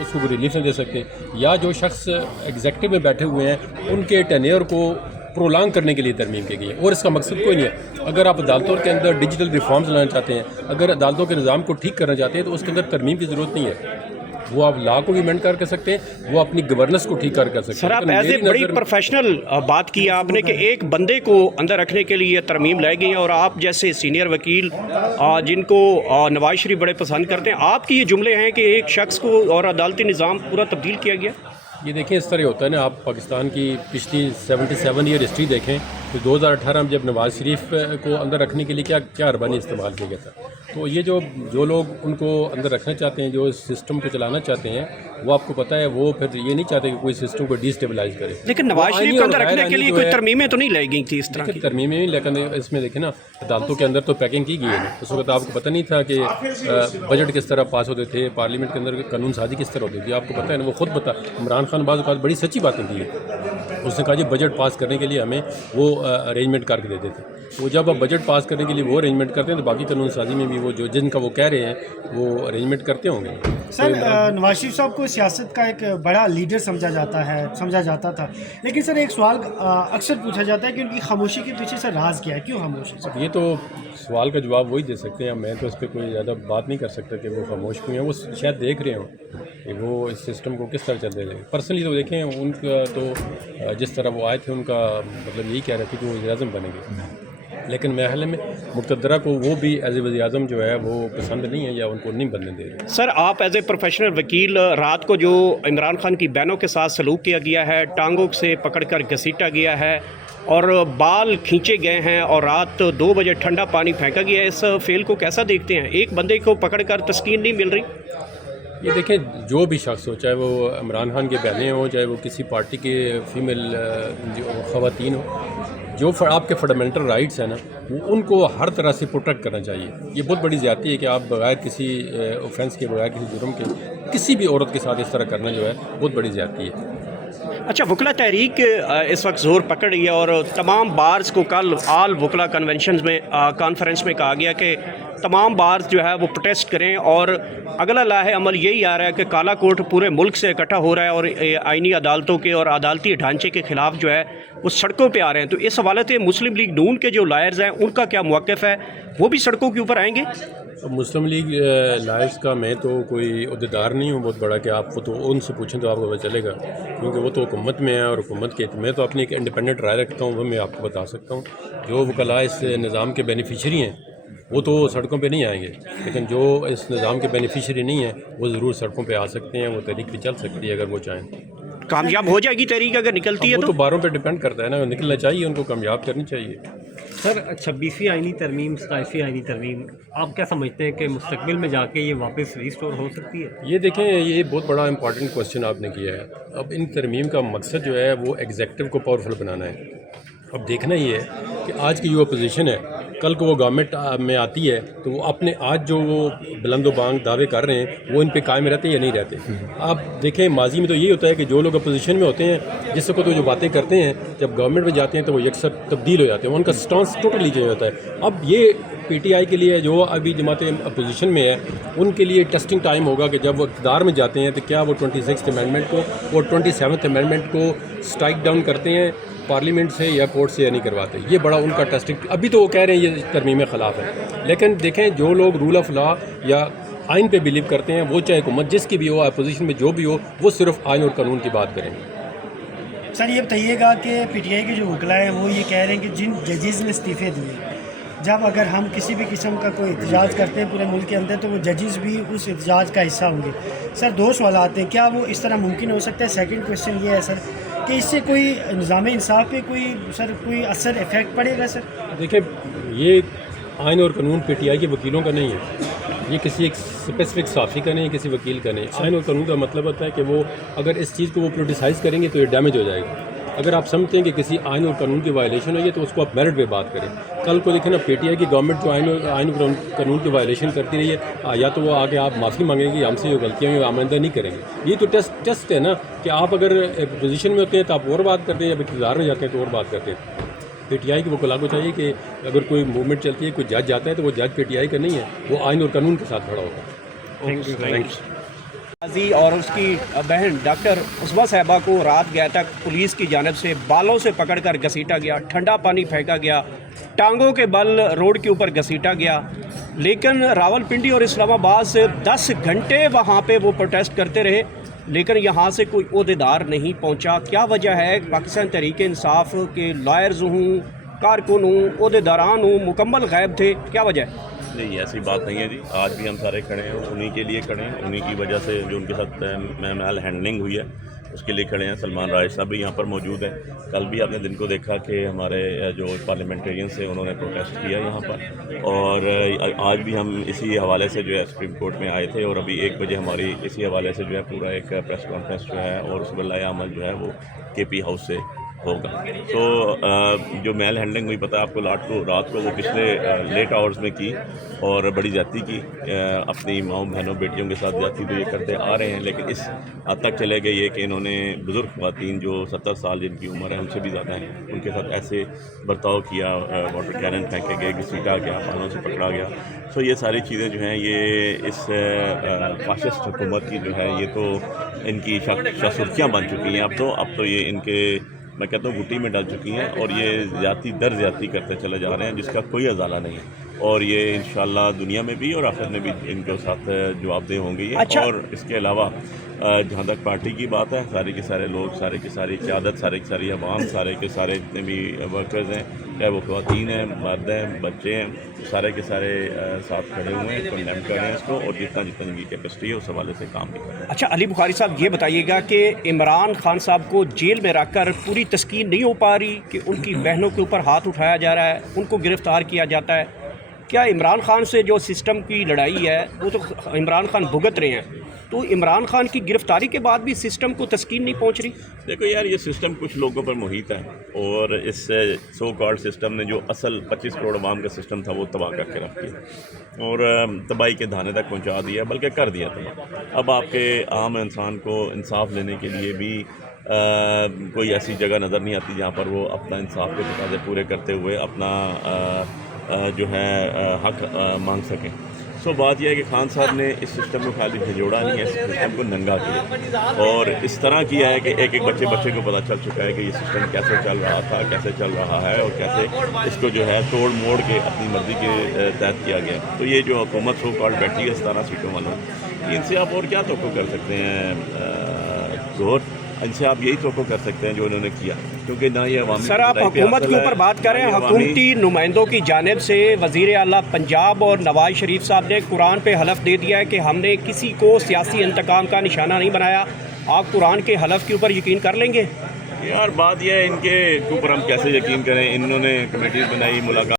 اس کو ریلیف نہیں دے سکتے، یا جو شخص ایگزیکٹو میں بیٹھے ہوئے ہیں ان کے ٹینیئر کو پرولانگ کرنے کے لیے ترمیم کی گئی ہے، اور اس کا مقصد کوئی نہیں ہے۔ اگر آپ عدالتوں کے اندر ڈیجیٹل ریفارمز لانا چاہتے ہیں، اگر عدالتوں کے نظام کو ٹھیک کرنا چاہتے ہیں، تو اس کے اندر ترمیم کی ضرورت نہیں ہے۔ وہ آپ لا کو بھی امینڈ کر سکتے ہیں، وہ اپنی گورننس کو ٹھیک کر سکتے ہیں۔ سر، آپ ایز اے بڑی پروفیشنل بات کی آپ نے کہ ایک بندے کو اندر رکھنے کے لیے ترمیم لائی گئی ہے، اور آپ جیسے سینئر وکیل جن کو نواز شریف بڑے پسند کرتے ہیں، آپ کی یہ جملے ہیں کہ ایک شخص کو اور عدالتی نظام پورا تبدیل کیا گیا؟ یہ دیکھیں اس طرح ہوتا ہے نا، آپ پاکستان کی پچھلی 77 ایئر ہسٹری دیکھیں تو 2018 میں جب نواز شریف کو اندر رکھنے کے لیے کیا اربانی استعمال کیا گیا تھا۔ تو یہ جو لوگ ان کو اندر رکھنا چاہتے ہیں، جو اس سسٹم کو چلانا چاہتے ہیں، وہ آپ کو پتہ ہے وہ پھر یہ نہیں چاہتے کہ کوئی سسٹم کو ڈی اسٹیبلائز کرے۔ لیکن نواز شریف کو اندر رکھنے کے لیے کوئی ترمیمیں تو نہیں لائی گئی تھی اس طرح کی؟ ترمیمیں نہیں، لیکن اس میں دیکھیں نا عدالتوں کے اندر تو پیکنگ کی گئی ہے نا۔ اس وقت آپ کو پتہ نہیں تھا کہ بجٹ کس طرح پاس ہوتے تھے، پارلیمنٹ کے اندر قانون سازی کس طرح ہوتی تھی، آپ کو پتہ ہے نا۔ وہ خود بتا عمران خان بعض اوقات بڑی سچی باتیں کی ہے، اس نے کہا جی بجٹ پاس کرنے کے لیے ہمیں وہ ارینجمنٹ کر کے دیتے تھے۔ وہ جب آپ بجٹ پاس کرنے کے لیے وہ ارینجمنٹ کرتے ہیں تو باقی قانون سازی میں بھی وہ جو جن کا وہ کہہ رہے ہیں وہ ارینجمنٹ کرتے ہوں گے۔ سر، نواز شریف صاحب کو سیاست کا ایک بڑا لیڈر سمجھا جاتا تھا، لیکن سر ایک سوال اکثر پوچھا جاتا ہے کہ ان کی خاموشی کے پیچھے سر راز کیا ہے، کیوں خاموش ہے سر؟ یہ تو سوال کا جواب وہی دے سکتے ہیں، میں تو اس پہ کوئی زیادہ بات نہیں کر سکتا کہ وہ خاموش کیوں ہیں۔ وہ شاید دیکھ رہے ہوں کہ وہ اس سسٹم کو کس طرح چلتے رہے۔ پرسنلی تو دیکھیں ان کا تو جس طرح وہ آئے تھے ان کا مطلب یہی کہہ رہے تھے کہ وہ وزیر اعظم بنیں گے، لیکن میرے خیال میں مقتدرہ کو وہ بھی ایز اے وزیر اعظم جو ہے وہ پسند نہیں ہے یا ان کو نہیں بننے دے رہے۔ سر، آپ ایز اے پروفیشنل وکیل، رات کو جو عمران خان کی بہنوں کے ساتھ سلوک کیا گیا ہے، ٹانگوں سے پکڑ کر گھسیٹا گیا ہے اور بال کھینچے گئے ہیں اور رات 2 بجے ٹھنڈا پانی پھینکا گیا ہے، اس فیل کو کیسا دیکھتے ہیں؟ ایک بندے کو پکڑ کر تسکین نہیں مل رہی؟ یہ دیکھیں جو بھی شخص ہو، چاہے وہ عمران خان کے بہنیں ہوں، چاہے وہ کسی پارٹی کے فیمیل جو خواتین ہوں، جو آپ کے فنڈامنٹل رائٹس ہیں نا، وہ ان کو ہر طرح سے پروٹیکٹ کرنا چاہیے۔ یہ بہت بڑی زیادتی ہے کہ آپ بغیر کسی اوفینس کے، بغیر کسی جرم کے کسی بھی عورت کے ساتھ اس طرح کرنا جو ہے بہت بڑی زیادتی ہے۔ اچھا، وکلا تحریک اس وقت زور پکڑ رہی ہے اور تمام بارز کو کل آل وکلا کانفرنس میں کہا گیا کہ تمام بارز جو ہے وہ پروٹیسٹ کریں، اور اگلا لاہے عمل یہی آ رہا ہے کہ کالا کوٹ پورے ملک سے اکٹھا ہو رہا ہے اور آئینی عدالتوں کے اور عدالتی ڈھانچے کے خلاف جو ہے وہ سڑکوں پہ آ رہے ہیں۔ تو اس حوالے سے مسلم لیگ نون کے جو لائرز ہیں ان کا کیا موقف ہے؟ وہ بھی سڑکوں کے اوپر آئیں گے؟ مسلم لیگ لائرز کا میں تو کوئی عہدیدار نہیں ہوں بہت بڑا کہ آپ کو تو ان سے پوچھیں تو آپ کو پتہ چلے گا، کیونکہ وہ تو حکومت میں ہے اور حکومت کے میں تو اپنی ایک انڈیپینڈنٹ رائے رکھتا ہوں، وہ میں آپ کو بتا سکتا ہوں۔ جو وکلاء اس نظام کے بینیفیشری ہیں وہ تو سڑکوں پہ نہیں آئیں گے، لیکن جو اس نظام کے بینیفیشری نہیں ہیں وہ ضرور سڑکوں پہ آ سکتے ہیں، وہ تحریک بھی چل سکتی ہے اگر وہ چاہیں۔ کامیاب ہو جائے گی تحریک اگر نکلتی ہے وہ تو باروں پہ ڈیپینڈ کرتا ہے نا، نکلنا چاہیے، ان کو کامیاب کرنی چاہیے۔ سر، 26ویں آئینی ترمیم، 27ویں آئینی ترمیم، آپ کیا سمجھتے ہیں کہ مستقبل میں جا کے یہ واپس ریسٹور ہو سکتی ہے؟ یہ دیکھیں، یہ بہت بڑا امپورٹنٹ کوسچن آپ نے کیا ہے۔ اب ان ترمیم کا مقصد جو ہے وہ ایگزیکٹو کو پاورفل بنانا ہے۔ اب دیکھنا یہ ہے کہ آج کی جو اپوزیشن ہے، کل کو وہ گورنمنٹ میں آتی ہے تو وہ اپنے آج جو وہ بلند و بانگ دعوے کر رہے ہیں وہ ان پہ قائم رہتے ہیں یا نہیں رہتے۔ آپ دیکھیں ماضی میں تو یہی ہوتا ہے کہ جو لوگ اپوزیشن میں ہوتے ہیں جس وقت وہ جو باتیں کرتے ہیں جب گورنمنٹ میں جاتے ہیں تو وہ یکسر تبدیل ہو جاتے ہیں، ان کا سٹانس ٹوٹلی چینج ہوتا ہے۔ اب یہ پی ٹی آئی کے لیے جو ابھی جماعتیں اپوزیشن میں ہے ان کے لیے ٹیسٹنگ ٹائم ہوگا کہ جب وہ اقتدار میں جاتے ہیں تو کیا وہ 26 امینڈمنٹ کو اور 27 امینڈمنٹ کو اسٹرائک ڈاؤن کرتے ہیں پارلیمنٹ سے یا کورٹ سے یا نہیں کرواتے۔ یہ بڑا ان کا ٹیسٹنگ، ابھی تو وہ کہہ رہے ہیں یہ ترمیم خلاف ہے، لیکن دیکھیں جو لوگ رول آف لا یا آئین پہ بلیو کرتے ہیں وہ چاہے حکومت جس کی بھی ہو، اپوزیشن میں جو بھی ہو، وہ صرف آئین اور قانون کی بات کریں گے۔ سر، یہ بتائیے گا کہ پی ٹی آئی کے جو وکلاء ہیں وہ یہ کہہ رہے ہیں کہ جن ججز نے استعفے دیے، جب اگر ہم کسی بھی قسم کا کوئی احتجاج کرتے ہیں پورے ملک کے اندر تو وہ ججز بھی اس احتجاج کا حصہ ہوں گے۔ سر، 2 سوالات ہیں، کیا وہ اس طرح ممکن ہو سکتا ہے؟ سیکنڈ کویشچن یہ ہے سر کہ اس سے کوئی نظام انصاف پہ کوئی اثر افیکٹ پڑے گا؟ سر دیکھیں، یہ آئین اور قانون پی ٹی آئی کے وکیلوں کا نہیں ہے، یہ کسی ایک اسپیسیفک صحافی کا نہیں ہے، کسی وکیل کا نہیں۔ آئین اور قانون کا مطلب ہوتا ہے کہ وہ اگر اس چیز کو وہ پولیٹیسائز کریں گے تو یہ ڈیمیج ہو جائے گا۔ اگر آپ سمجھتے ہیں کہ کسی آئین اور قانون کی وائلیشن ہوئی ہے تو اس کو آپ میرٹ پہ بات کریں۔ کل کو دیکھیں نا، پی ٹی آئی کی گورنمنٹ جو آئین اور قانون کی وائلیشن کرتی رہی ہے، یا تو وہ آگے آپ معافی مانگیں گے، ہم سے جو غلطیاں ہوئی آمدہ نہیں کریں گے۔ یہ تو ٹیسٹ ہے نا کہ آپ اگر پوزیشن میں ہوتے ہیں تو آپ اور بات کرتے ہیں، جب اقتدار میں جاتے ہیں تو اور بات کرتے ہیں۔ پی ٹی آئی کے وکلاء کو چاہیے کہ اگر کوئی موومنٹ چلتی ہے، کوئی جج جاتا ہے تو وہ جج پی ٹی آئی کا نہیں ہے، وہ آئین اور قانون کے ساتھ کھڑا ہوگا۔ Thank you. غازی اور اس کی بہن ڈاکٹر عظمیٰ صاحبہ کو رات گئے تک پولیس کی جانب سے بالوں سے پکڑ کر گھسیٹا گیا، ٹھنڈا پانی پھینکا گیا، ٹانگوں کے بل روڈ کے اوپر گھسیٹا گیا، لیکن راولپنڈی اور اسلام آباد سے 10 گھنٹے وہاں پہ وہ پروٹیسٹ کرتے رہے، لیکن یہاں سے کوئی عہدیدار نہیں پہنچا۔ کیا وجہ ہے پاکستان تحریک انصاف کے لائرز ہوں، کارکن ہوں، عہدیداران ہوں، مکمل غائب تھے؟ کیا وجہ ہے؟ نہیں، ایسی بات نہیں ہے جی، آج بھی ہم سارے کھڑے ہیں، انہی کے لیے کھڑے ہیں، انہی کی وجہ سے جو ان کے ساتھ میل ہینڈلنگ ہوئی ہے اس کے لیے کھڑے ہیں۔ سلمان راج صاحب بھی یہاں پر موجود ہیں، کل بھی آپ نے دن کو دیکھا کہ ہمارے جو پارلیمنٹرینس ہیں انہوں نے پروٹیسٹ کیا یہاں پر، اور آج بھی ہم اسی حوالے سے جو ہے سپریم کورٹ میں آئے تھے، اور ابھی 1 بجے ہماری اسی حوالے سے جو ہے پورا ایک پریس کانفرنس جو ہے اور اس پر لائحہ عمل جو ہے وہ KP ہاؤس سے ہوگا۔ تو جو میل ہینڈلنگ ہوئی پتہ آپ کو رات کو وہ پچھلے لیٹ آورز میں کی اور بڑی زیادتی کی، اپنی ماؤں بہنوں بیٹیوں کے ساتھ زیادتی تو یہ کرتے آ رہے ہیں، لیکن اس حد تک چلے گئے یہ کہ انہوں نے بزرگ خواتین جو 70 سال جن کی عمر ہے ان سے بھی زیادہ ہیں، ان کے ساتھ ایسے برتاؤ کیا، واٹر کینن پھینکے گئے، گھسیٹا گیا، بالوں سے پکڑا گیا۔ سو یہ ساری چیزیں جو ہیں یہ اس فاشسٹ حکومت کی جو ہے یہ تو ان کی شاسرخیاں بن چکی ہیں، اب تو یہ ان کے میں کہتا ہوں گھٹی میں ڈال چکی ہیں، اور یہ زیادتی در زیادتی کرتے چلے جا رہے ہیں جس کا کوئی ازالہ نہیں ہے، اور یہ انشاءاللہ دنیا میں بھی اور آخرت میں بھی ان کے ساتھ جواب دہ ہوں گے یہ۔ اچھا، اور اس کے علاوہ جہاں تک پارٹی کی بات ہے، سارے کے سارے لوگ، سارے کی ساری قیادت، سارے کی ساری عوام، سارے کے سارے جتنے بھی ورکرز ہیں، چاہے وہ خواتین ہیں، مرد ہیں، بچے ہیں، سارے کے سارے ساتھ کھڑے ہوئے ہیں، کنڈیم کر رہے ہیں اس کو، اور جتنا ان کی کیپیسٹی ہے اس حوالے سے کام بھی کر رہے ہیں۔ اچھا علی بخاری صاحب، یہ بتائیے گا کہ عمران خان صاحب کو جیل میں رکھ کر پوری تسکین نہیں ہو پا رہی کہ ان کی بہنوں کے اوپر ہاتھ اٹھایا جا رہا ہے، ان کو گرفتار کیا جاتا ہے؟ کیا عمران خان سے جو سسٹم کی لڑائی ہے وہ تو عمران خان بھگت رہے ہیں، تو عمران خان کی گرفتاری کے بعد بھی سسٹم کو تسکین نہیں پہنچ رہی؟ دیکھو یار، یہ سسٹم کچھ لوگوں پر محیط ہے، اور اس سو کالڈ سسٹم نے جو اصل 25 کروڑ عوام کا سسٹم تھا وہ تباہ کر کے رکھ دیا، اور تباہی کے دھانے تک پہنچا دیا، بلکہ کر دیا تباہ۔ اب آپ کے عام انسان کو انصاف لینے کے لیے بھی کوئی ایسی جگہ نظر نہیں آتی جہاں پر وہ اپنا انصاف کے تقاضے پورے کرتے ہوئے اپنا جو ہے حق مانگ سکیں۔ سو بات یہ ہے کہ خان صاحب نے اس سسٹم کو خالی جھنجھوڑا نہیں ہے، اس سسٹم کو ننگا کیا، اور اس طرح کیا ہے کہ ایک ایک بچے کو پتہ چل چکا ہے کہ یہ سسٹم کیسے چل رہا تھا، کیسے چل رہا ہے، اور کیسے اس کو جو ہے توڑ موڑ کے اپنی مرضی کے تحت کیا گیا۔ تو یہ جو حکومت سو کالڈ بیٹھی ہے 17 سیٹوں والا، ان سے آپ اور کیا توقع کر سکتے ہیں ظہور؟ ان سے آپ یہی توقع کر سکتے ہیں جو انہوں نے کیا، کیونکہ نہ یہ عوامی سر، آپ حکومت کے اوپر بات کریں، حکومتی نمائندوں کی جانب سے وزیر اعلیٰ پنجاب اور نواز شریف صاحب نے قرآن پہ حلف دے دیا ہے کہ ہم نے کسی کو سیاسی انتقام کا نشانہ نہیں بنایا۔ آپ قرآن کے حلف کے اوپر یقین کر لیں گے؟ یار بات یہ ہے، ان کے اوپر ہم کیسے یقین کریں؟ انہوں نے کمیٹیز بنائی، ملاقات